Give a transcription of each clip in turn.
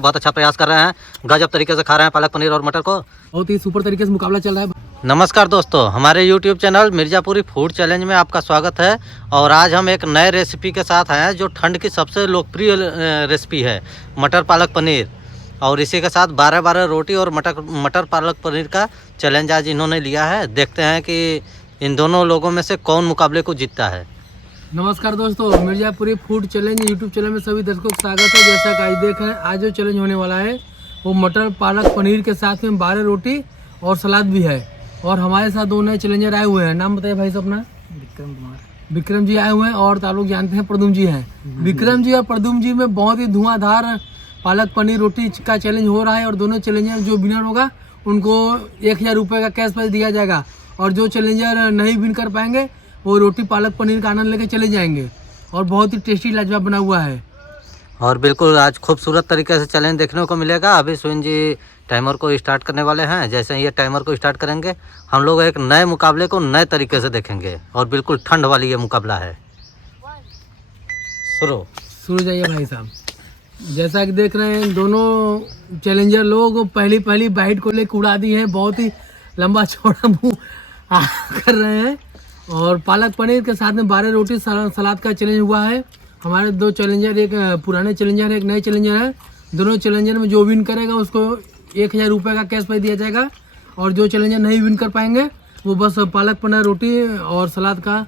बहुत अच्छा प्रयास कर रहे हैं, गजब तरीके से खा रहे हैं पालक पनीर और मटर को। बहुत ही सुपर तरीके से मुकाबला चल रहा है। नमस्कार दोस्तों, हमारे YouTube channel Mirzapuri food challenge में आपका स्वागत है। और आज हम एक नए रेसिपी के साथ आए हैं जो ठंड की सबसे लोकप्रिय रेसिपी है, मटर पालक पनीर। और इसी के साथ 12-12 रोटी और मटर पालक पनीर का चैलेंज आज इन्होंने लिया है। देखते हैं कि इन दोनों लोगों में से कौन मुकाबले को जीतता है। नमस्कार दोस्तों, Mirzapuri food challenge YouTube channel में सभी दर्शकों का स्वागत है। जैसा कि आज देख रहे हैं, आज जो चैलेंज होने वाला है वो मटर पालक पनीर के साथ में 12 रोटी और सलाद भी है। और हमारे साथ दो नए चैलेंजर आए हुए हैं। नाम बताइए भाई साहब अपना। विक्रम कुमार। विक्रम जी आए हुए हैं और आप लोग जानते हैं प्रदुम जी हैं। विक्रम जी और प्रदुम जी में बहुत ही धुआंधार पालक पनीर रोटी का चैलेंज हो रहा है। और दोनों चैलेंजर जो विनर होगा उनको 1000 रुपये का कैश प्राइज दिया जाएगा। और जो चैलेंजर नहीं विन कर पाएंगे वो रोटी पालक पनीर का आनंद लेके चले जाएंगे। और बहुत ही टेस्टी लाजवाब बना हुआ है। और बिल्कुल आज खूबसूरत तरीके से चैलेंज देखने को मिलेगा। अभी सुन जी टाइमर को स्टार्ट करने वाले हैं। जैसे ही ये टाइमर को स्टार्ट करेंगे हम लोग एक नए मुकाबले को नए तरीके से देखेंगे। और बिल्कुल ठंड वाली ये मुकाबला है। शुरू जाइए भाई साहब। जैसा कि देख रहे हैं दोनों चैलेंजर लोग पहली बाइट को लेकर उड़ा दी है। बहुत ही लंबा चौड़ा मुँह कर रहे हैं। और पालक पनीर के साथ में 12 रोटी सलाद का चैलेंज हुआ है। हमारे दो चैलेंजर, एक पुराने चैलेंजर है, एक नए चैलेंजर है। दोनों चैलेंजर में जो विन करेगा उसको 1000 रुपये का कैश प्राइज दिया जाएगा। और जो चैलेंजर नहीं विन कर पाएंगे वो बस पालक पनीर रोटी और सलाद का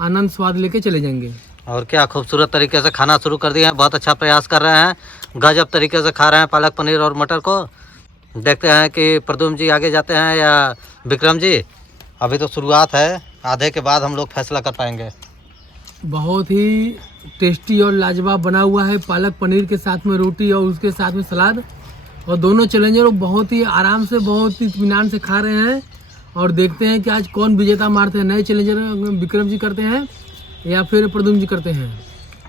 आनंद स्वाद लेके चले जाएंगे। और क्या खूबसूरत तरीके से खाना शुरू कर दिया है। बहुत अच्छा प्रयास कर रहे हैं, गजब तरीके से खा रहे हैं पालक पनीर और मटर को। देखते हैं कि प्रदुम जी आगे जाते हैं या विक्रम जी। अभी तो शुरुआत है, आधे के बाद हम लोग फैसला कर पाएंगे। बहुत ही टेस्टी और लाजवाब बना हुआ है पालक पनीर के साथ में रोटी और उसके साथ में सलाद। और दोनों चैलेंजर बहुत ही आराम से, बहुत ही इत्मीनान से खा रहे हैं। और देखते हैं कि आज कौन विजेता मारते हैं। नए चैलेंजर विक्रम जी करते हैं या फिर प्रदुम जी करते हैं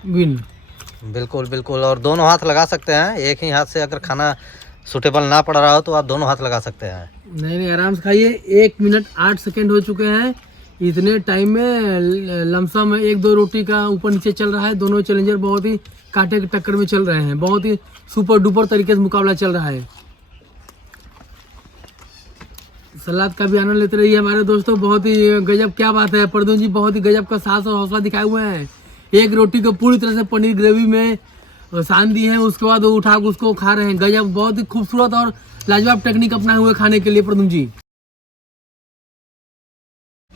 विन। बिल्कुल बिल्कुल। और दोनों हाथ लगा सकते हैं। एक ही हाथ से अगर खाना सूटेबल ना पड़ रहा हो तो आप दोनों हाथ लगा सकते हैं। नहीं, आराम से खाइए। 1 मिनट 8 सेकेंड हो चुके हैं। इतने टाइम में लमसम 1-2 रोटी का ऊपर नीचे चल रहा है। दोनों चैलेंजर बहुत ही कांटे की टक्कर में चल रहे हैं। बहुत ही सुपर डुपर तरीके से मुकाबला चल रहा है। सलाद का भी आनंद लेते रहिए हमारे दोस्तों। बहुत ही गजब, क्या बात है। प्रदुम जी बहुत ही गजब का साहस और हौसला दिखाए हुए हैं। एक रोटी को पूरी तरह से पनीर ग्रेवी में सान दी है, उसके बाद वो उठा के उसको खा रहे हैं। गजब, बहुत ही खूबसूरत और लाजवाब टेक्निक अपनाए हुए खाने के लिए प्रदुम जी।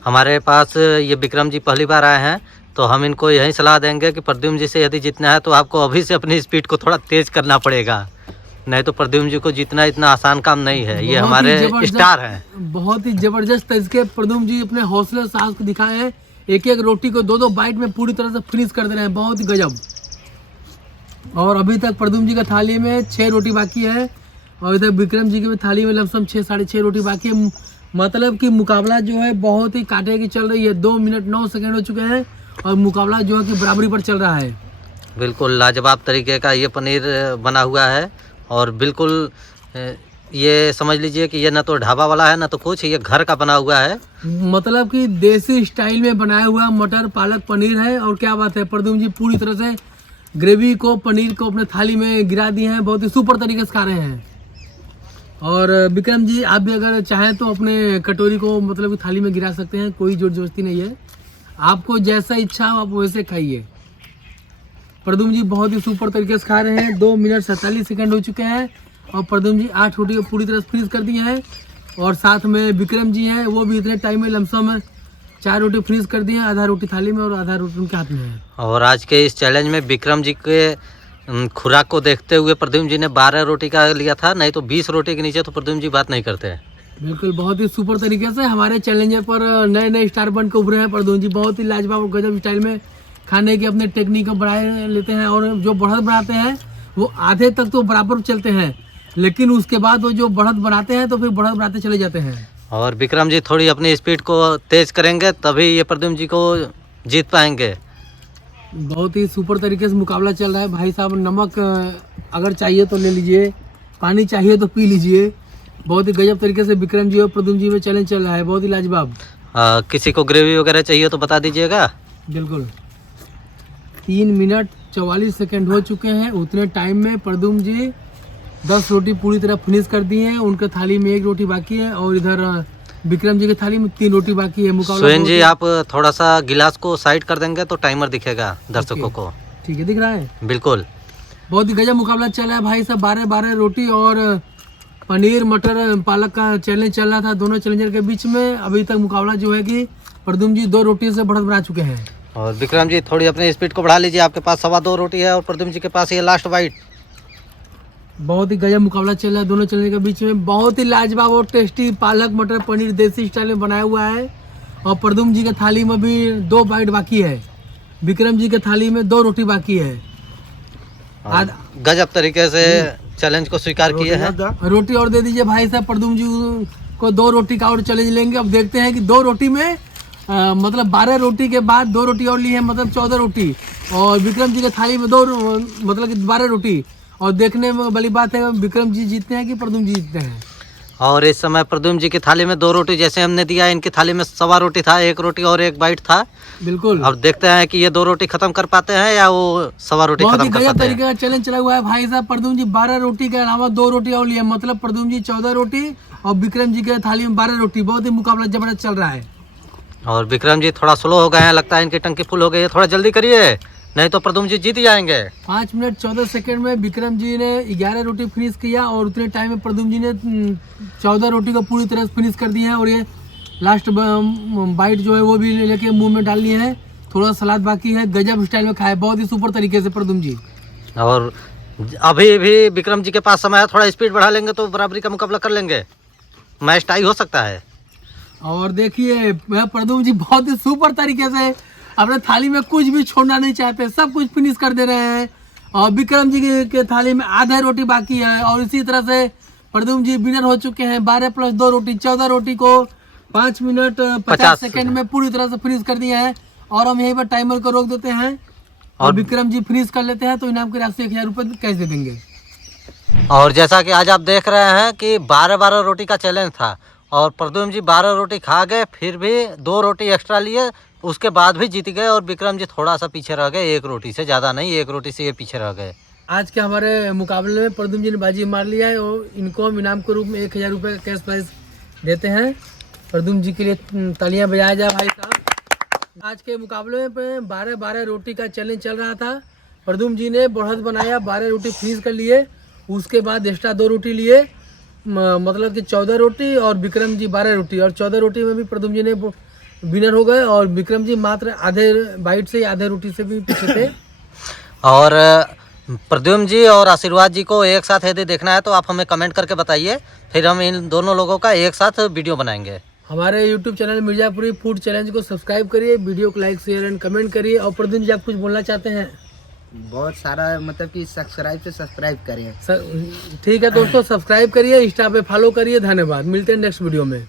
हमारे पास ये विक्रम जी पहली बार आए हैं तो हम इनको यही सलाह देंगे कि प्रद्युम्न जी से यदि जीतना है तो आपको अभी से अपनी स्पीड को थोड़ा तेज करना पड़ेगा। नहीं तो प्रद्युम्न जी को जीतना इतना आसान काम नहीं है। ये हमारे स्टार हैं। बहुत ही जबरदस्त तरीके प्रद्युम्न जी अपने हौसले और साहस को दिखाए हैं। एक रोटी को 2-2 बाइट में पूरी तरह से फिनिश कर दे रहे हैं। बहुत ही गजब। और अभी तक प्रद्युम्न जी का थाली में 6 रोटी बाकी है। और इधर विक्रम जी की थाली में लमसम 6-6.5 रोटी बाकी है। मतलब कि मुकाबला जो है बहुत ही कांटे की चल रही है। 2 मिनट 9 सेकंड हो चुके हैं और मुकाबला जो है कि बराबरी पर चल रहा है। बिल्कुल लाजवाब तरीके का ये पनीर बना हुआ है। और बिल्कुल ये समझ लीजिए कि ये ना तो ढाबा वाला है ना तो कुछ, ये घर का बना हुआ है। मतलब कि देसी स्टाइल में बनाया हुआ मटर पालक पनीर है। और क्या बात है, प्रद्युम्न जी पूरी तरह से ग्रेवी को, पनीर को अपने थाली में गिरा दिए हैं। बहुत ही सुपर तरीके से खा रहे हैं। और विक्रम जी आप भी अगर चाहें तो अपने कटोरी को मतलब कि थाली में गिरा सकते हैं। कोई जोर जबरदस्ती नहीं है, आपको जैसा इच्छा हो आप वैसे खाइए। प्रद्युम्न जी बहुत ही सुपर तरीके से खा रहे हैं। 2 मिनट 47 सेकंड हो चुके हैं। और प्रद्युम्न जी 8 रोटी को पूरी तरह से फिनिश कर दिए हैं। और साथ में विक्रम जी हैं, वो भी इतने टाइम में लमसम 4 रोटी फिनिश कर दिए हैं। आधा रोटी थाली में और आधा रोटी उनके हाथ में है। और आज के इस चैलेंज में विक्रम जी के खुराक को देखते हुए प्रद्युम्न जी ने 12 रोटी का लिया था। नहीं तो 20 रोटी के नीचे तो प्रद्युम्न जी बात नहीं करते हैं। बिल्कुल, बहुत ही सुपर तरीके से हमारे चैलेंजर पर नए स्टार बन के उभरे हैं प्रद्युम्न जी। बहुत ही लाजवाब और गजब स्टाइल में खाने की अपने टेक्निक को बढ़ाए लेते हैं। और जो बढ़त बनाते हैं वो आधे तक तो बराबर चलते हैं, लेकिन उसके बाद वो जो बढ़त बनाते हैं तो फिर बढ़त बनाते चले जाते हैं। और विक्रम जी थोड़ी अपनी स्पीड को तेज करेंगे तभी ये प्रद्युम्न जी को जीत पाएंगे। बहुत ही सुपर तरीके से मुकाबला चल रहा है। भाई साहब नमक अगर चाहिए तो ले लीजिए, पानी चाहिए तो पी लीजिए। बहुत ही गजब तरीके से विक्रम जी और प्रद्युम्न जी में चैलेंज चल रहा है। बहुत ही लाजवाब। किसी को ग्रेवी वगैरह चाहिए तो बता दीजिएगा। बिल्कुल। 3 मिनट 44 सेकंड हो चुके हैं। उतने टाइम में प्रद्युम्न जी 10 रोटी पूरी तरह फिनिश कर दी हैं। उनके थाली में 1 रोटी बाकी है और इधर विक्रम जी की थाली में 3 रोटी बाकी है। मुकाबला सुहेन जी आप थोड़ा सा गिलास को साइड कर देंगे तो टाइमर दिखेगा दर्शकों को। ठीक है, दिख रहा है। बिल्कुल बहुत ही गजब मुकाबला चल रहा है भाई साहब। 12-12 रोटी और पनीर मटर पालक का चैलेंज चल रहा था दोनों चैलेंजर के बीच में। अभी तक मुकाबला जो है कि प्रद्युम्न जी 2 रोटी से बढ़त बना चुके हैं। और विक्रम जी थोड़ी अपनी स्पीड को बढ़ा लीजिए, आपके पास 2.25 रोटी है और प्रद्युम्न जी के पास ये लास्ट बाइट। बहुत ही गजब मुकाबला चल रहा है दोनों चैलेंजर के बीच में। बहुत ही लाजवाब और टेस्टी पालक मटर पनीर देसी स्टाइल में बनाया हुआ है। और प्रद्युम्न जी के थाली में भी 2 बाइट बाकी है। विक्रम जी के थाली में 2 रोटी बाकी है। गजब तरीके से चैलेंज को स्वीकार किए हैं। रोटी और दे दीजिए भाई साहब। प्रद्युम्न जी को 2 रोटी का और चैलेंज लेंगे। अब देखते हैं कि 2 रोटी में मतलब 12 रोटी के बाद 2 रोटी और ली है, मतलब 14 रोटी। और विक्रम जी के थाली में 2 मतलब कि 12 रोटी। और देखने में बड़ी बात है विक्रम जी जीतते हैं कि प्रद्युम्न जी जीतते हैं। और इस समय प्रद्युम्न जी की थाली में 2 रोटी जैसे हमने दिया, इनकी थाली में 1.25 रोटी था, 1 रोटी और 1 बाइट था। बिल्कुल। अब देखते हैं कि ये 2 रोटी खत्म कर पाते हैं या वो 1.25 रोटी बहुत ही खत्म कर गजब पाते तरीके हैं। का चैलेंज चला हुआ है भाई साहब। प्रद्युम्न जी 12 रोटी के अलावा 2 रोटी और लिए, मतलब प्रद्युम्न जी 14 रोटी और विक्रम जी के थाली में 12 रोटी। बहुत ही मुकाबला जबरदस्त चल रहा है। और विक्रम जी थोड़ा स्लो हो गए हैं, लगता है इनकी टंकी फुल हो गई है। थोड़ा जल्दी करिए नहीं तो प्रद्युम्न जी जीत जाएंगे। 5 मिनट 14 सेकंड में विक्रम जी ने 11 रोटी फिनिश किया और उतने टाइम में प्रद्युम्न जी ने 14 रोटी को पूरी तरह से फिनिश कर दिया है। और ये लास्ट बाइट जो है वो भी लेके मुंह में डाल लिए हैं। थोड़ा सलाद बाकी है। गजब स्टाइल में खाया बहुत ही सुपर तरीके से प्रद्युम्न जी। और अभी भी विक्रम जी के पास समय है, थोड़ा स्पीड बढ़ा लेंगे तो बराबरी का मुकाबला कर लेंगे, मैच टाई हो सकता है। और देखिए प्रद्युम्न जी बहुत ही सुपर तरीके से अपने थाली में कुछ भी छोड़ना नहीं चाहते, सब कुछ फिनिश कर दे रहे हैं। और विक्रम जी के थाली में आधा रोटी बाकी है। और इसी तरह से प्रद्युम्न जी विनर हो चुके हैं। 12 + 2 रोटी 14 रोटी को 5 मिनट 50 सेकंड में पूरी तरह से फिनिश कर दिया है। और हम यहीं पर टाइमर को रोक देते हैं और विक्रम जी फिनिश कर लेते हैं तो इनाम की राशि 1000 रुपये कैश दे देंगे। और जैसा कि आज आप देख रहे हैं कि 12-12 रोटी का चैलेंज था और प्रद्युम्न जी 12 रोटी खा गए, फिर भी 2 रोटी एक्स्ट्रा लिए, उसके बाद भी जीत गए। और विक्रम जी थोड़ा सा पीछे रह गए, 1 रोटी से, ज़्यादा नहीं, 1 रोटी से ये पीछे रह गए। आज के हमारे मुकाबले में प्रद्युम्न जी ने बाजी मार लिया है और इनको हम इनाम के रूप में 1000 रुपये का कैश प्राइज देते हैं। प्रद्युम्न जी के लिए तालियां बजाया जाए भाई साहब। आज के मुकाबले में 12-12 रोटी का चैलेंज चल रहा था। प्रद्युम्न जी ने बढ़त बनाया, 12 रोटी फिनिश कर लिए। उसके बाद एक्स्ट्रा 2 रोटी लिए, मतलब कि 14 रोटी। और विक्रम जी 12 रोटी और 14 रोटी में भी प्रद्युम्न जी ने विनर हो गए। और विक्रम जी मात्र आधे बाइट से, आधे रोटी से भी पीछे थे। और प्रद्युम्न जी और आशीर्वाद जी को एक साथ यदि देखना है तो आप हमें कमेंट करके बताइए, फिर हम इन दोनों लोगों का एक साथ वीडियो बनाएंगे। हमारे YouTube channel Mirzapuri food challenge को सब्सक्राइब करिए, वीडियो को लाइक शेयर एंड कमेंट करिए। और प्रद्युम्न जी आप कुछ बोलना चाहते हैं? बहुत सारा मतलब कि सब्सक्राइब करें। ठीक है दोस्तों, सब्सक्राइब करिए, इंस्टा पे फॉलो करिए। धन्यवाद, मिलते हैं नेक्स्ट वीडियो में।